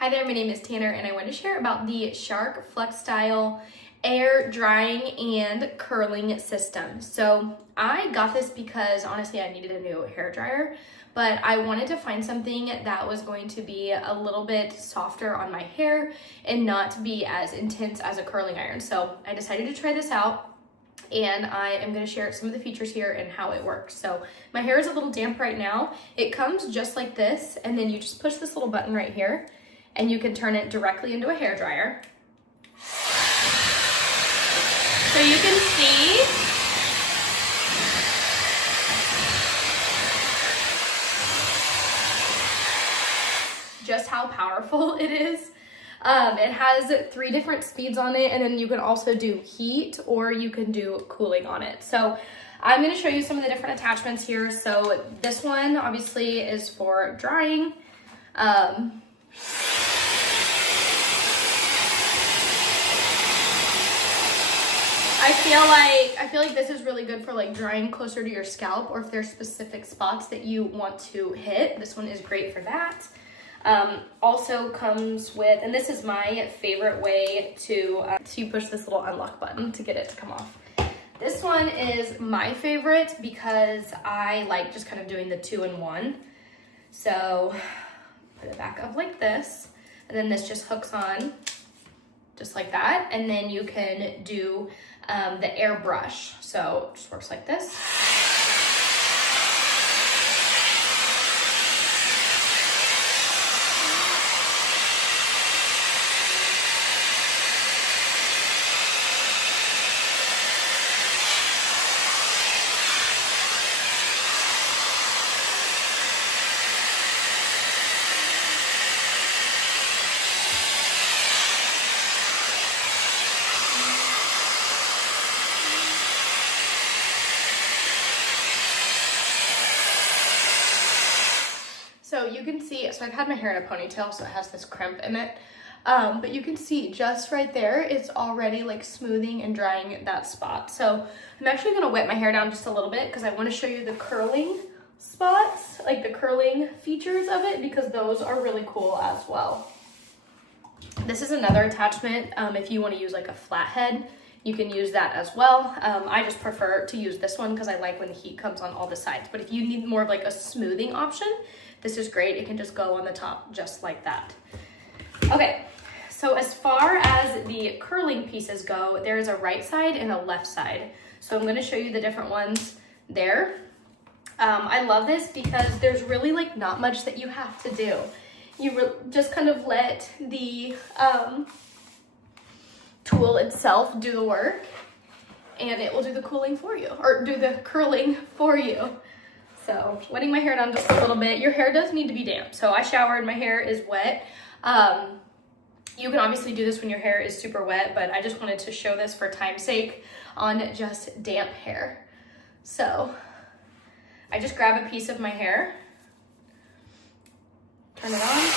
Hi there, my name is Tanner and I want to share about the Shark FlexStyle air drying and curling system. So I got this because honestly I needed a new hair dryer, but I wanted to find something that was going to be a little bit softer on my hair and not be as intense as a curling iron. So I decided to try this out, and I am going to share some of the features here and how it works. So my hair is a little damp right now. It comes just like this, and then you just push this little button right here and you can turn it directly into a hair dryer. So you can see just how powerful it is. It has 3 different speeds on it, and then you can also do heat or you can do cooling on it. So I'm going to show you some of the different attachments here. So this one obviously is for drying. I feel like this is really good for like drying closer to your scalp, or if there's specific spots that you want to hit. This one is great for that. Also comes with, and this is my favorite way to you push this little unlock button to get it to come off. This one is my favorite because I like just kind of doing the 2-in-1. So put it back up like this, and then this just hooks on just like that, and then you can do the airbrush. So it just works like this. So you can see, so I've had my hair in a ponytail, so it has this crimp in it. But you can see just right there, it's already like smoothing and drying that spot. So I'm actually gonna wet my hair down just a little bit because I wanna show you the curling spots, like the curling features of it, because those are really cool as well. This is another attachment. If you wanna use like a flathead, you can use that as well. I just prefer to use this one because I like when the heat comes on all the sides. But if you need more of like a smoothing option, this is great. It can just go on the top just like that. Okay, so as far as the curling pieces go, there is a right side and a left side. So I'm gonna show you the different ones there. I love this because there's really like not much that you have to do. You just kind of let the tool itself do the work, and it will do the cooling for you, or do the curling for you. So wetting my hair down just a little bit. Your hair does need to be damp. So I showered, my hair is wet. You can obviously do this when your hair is super wet, but I just wanted to show this for time's sake on just damp hair. So I just grab a piece of my hair, turn it on.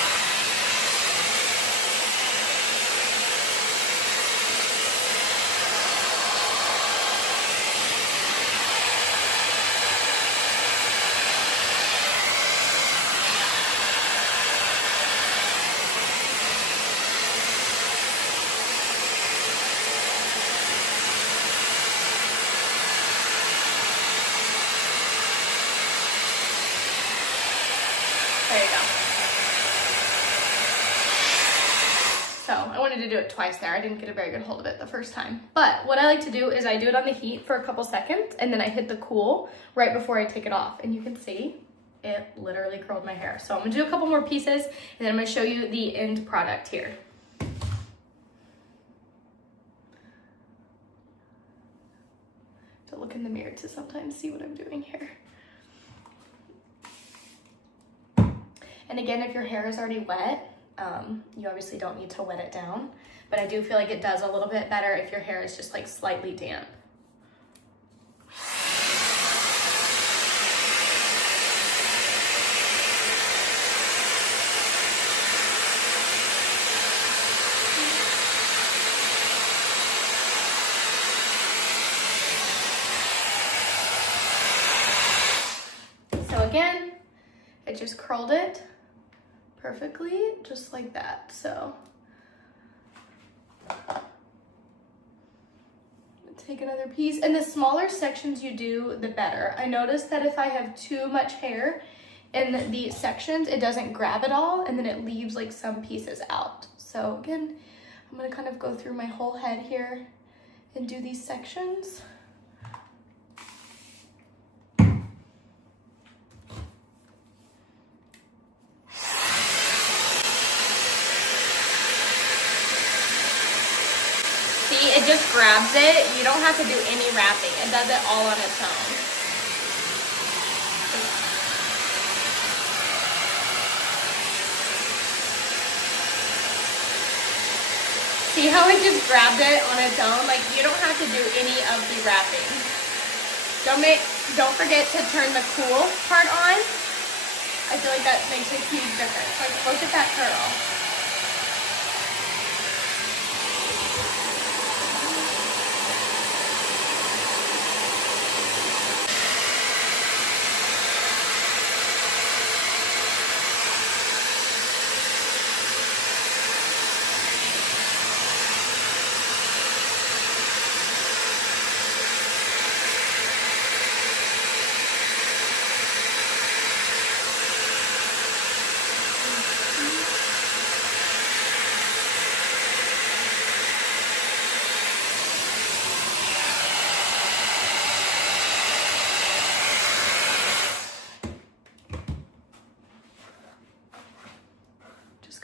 There you go. So I wanted to do it twice there. I didn't get a very good hold of it the first time. But what I like to do is I do it on the heat for a couple seconds, and then I hit the cool right before I take it off. And you can see it literally curled my hair. So I'm gonna do a couple more pieces, and then I'm gonna show you the end product here. To look in the mirror to sometimes see what I'm doing here. And again, if your hair is already wet, you obviously don't need to wet it down, but I do feel like it does a little bit better if your hair is just like slightly damp. So again, I just curled it perfectly, just like that. So take another piece, and the smaller sections you do, the better. I noticed that if I have too much hair in the sections, it doesn't grab it all, and then it leaves like some pieces out. So again, I'm gonna kind of go through my whole head here and do these sections. See, it just grabs it. You don't have to do any wrapping. It does it all on its own. See how it just grabbed it on its own? Like, you don't have to do any of the wrapping. Don't forget to turn the cool part on. I feel like that makes a huge difference. Like, look at that curl.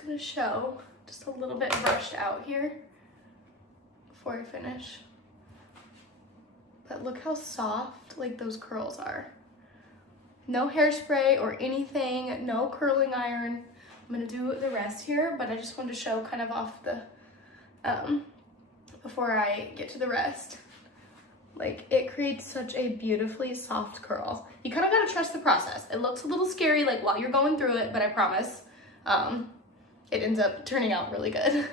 Gonna show just a little bit brushed out here before I finish, but look how soft like those curls are. No hairspray or anything, no curling iron. I'm gonna do the rest here, but I just wanted to show kind of off the before I get to the rest. Like, it creates such a beautifully soft curl. You kind of gotta trust the process. It looks a little scary like while you're going through it, but I promise it ends up turning out really good.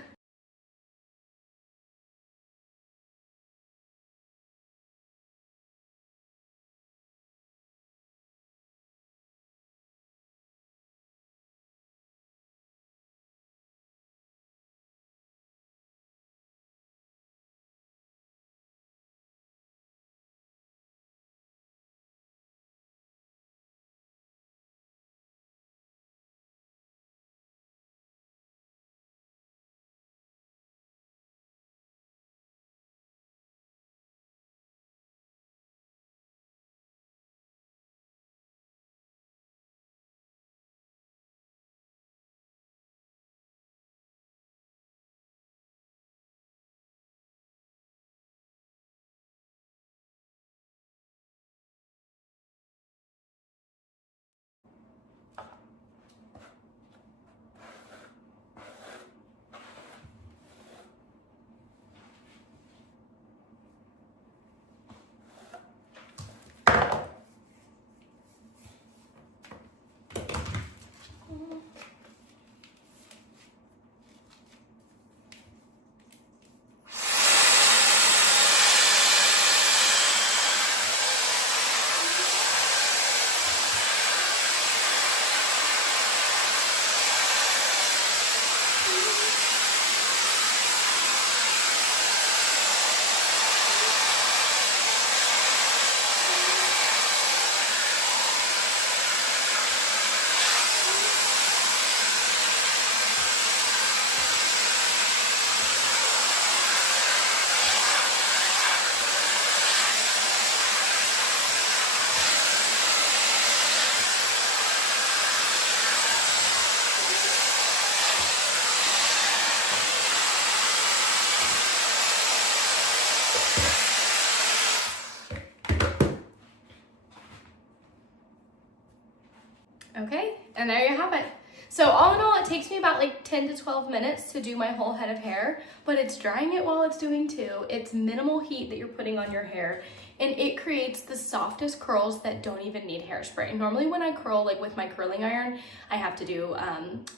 Okay, and there you have it. So all in all, it takes me about like 10 to 12 minutes to do my whole head of hair, but it's drying it while it's doing too. It's minimal heat that you're putting on your hair, and it creates the softest curls that don't even need hairspray. Normally when I curl, like with my curling iron, I have to do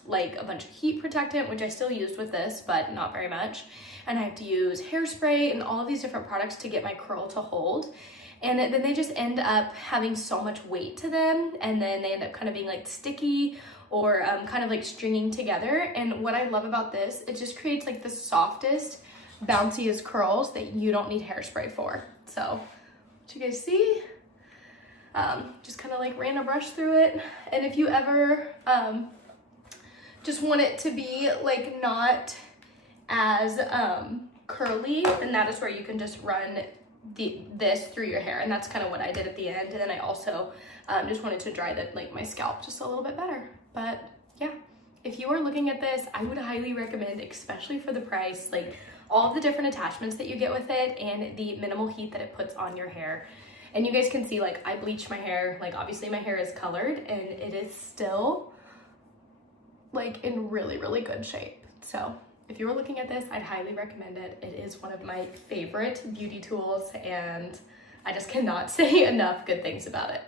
like a bunch of heat protectant, which I still used with this, but not very much. And I have to use hairspray and all of these different products to get my curl to hold. And then they just end up having so much weight to them, and then they end up kind of being like sticky or kind of like stringing together. And what I love about this, it just creates like the softest, bounciest curls that you don't need hairspray for. So, what you guys see? Just kind of like ran a brush through it. And if you ever just want it to be like not as curly, then that is where you can just run this through your hair. And that's kind of what I did at the end. And then I also just wanted to dry my scalp just a little bit better. But yeah, if you are looking at this, I would highly recommend, especially for the price, like all of the different attachments that you get with it and the minimal heat that it puts on your hair. And you guys can see, like, I bleached my hair. Like, obviously my hair is colored and it is still like in really, really good shape. So if you were looking at this, I'd highly recommend it. It is one of my favorite beauty tools and I just cannot say enough good things about it.